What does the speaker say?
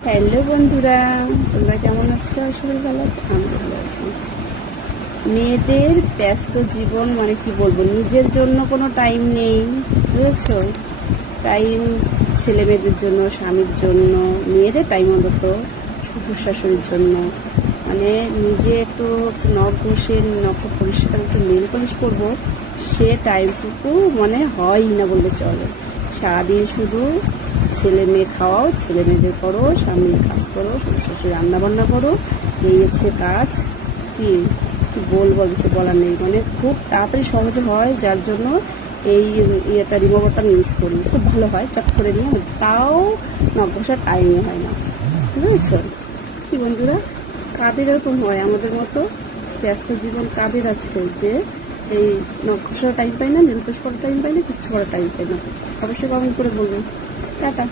Hello বন্ধুরা, তোমরা কেমন আছো? সবাই ভালো আছো? আমি ভালো আছি। মেয়েদের ব্যস্ত জীবন, মানে কি বলবো, নিজের জন্য কোনো টাইম নেই, বুঝেছো? টাইম ছেলে মেয়েদের জন্য, স্বামীর জন্য, মেয়েদের টাইম অন্তত শ্বশুর শাশুড়ির জন্য। মানে নিজে একটু নখ ঘষে নখ পরিষ্কার একটু নেল পলিশ করবো, সে টাইমটুকু মানে হয়ই না বললে চলে। সারাদিন শুধু ছেলে মেয়ে খাওয়াও, ছেলে মেয়েদের করো, স্বামীর কাজ করো, শ্বশুর শাশুড়ি রান্না বান্না করো, এই হচ্ছে কাজ। কি কি বলবো, কিছু বলার নেই। মানে খুব তাড়াতাড়ি সহজে হয়, যার জন্য এই ইয়েটা রিমোভারটা ইউজ করি, খুব ভালো হয়, চট করে নিয়ে। তাও নখ ঘষার টাইমই হয় না, বুঝেছো? কি বন্ধুরা, কাদের এরকম হয় আমাদের মতো ব্যস্ত জীবন? কাদের আছে যে এই নখ ঘষার টাইম পাই না, নেল পলিশ করার টাইম পাই না, কিচ্ছু করার টাইম পাই না? অবশ্যই কমেন্ট করে বলবেন। টাটা।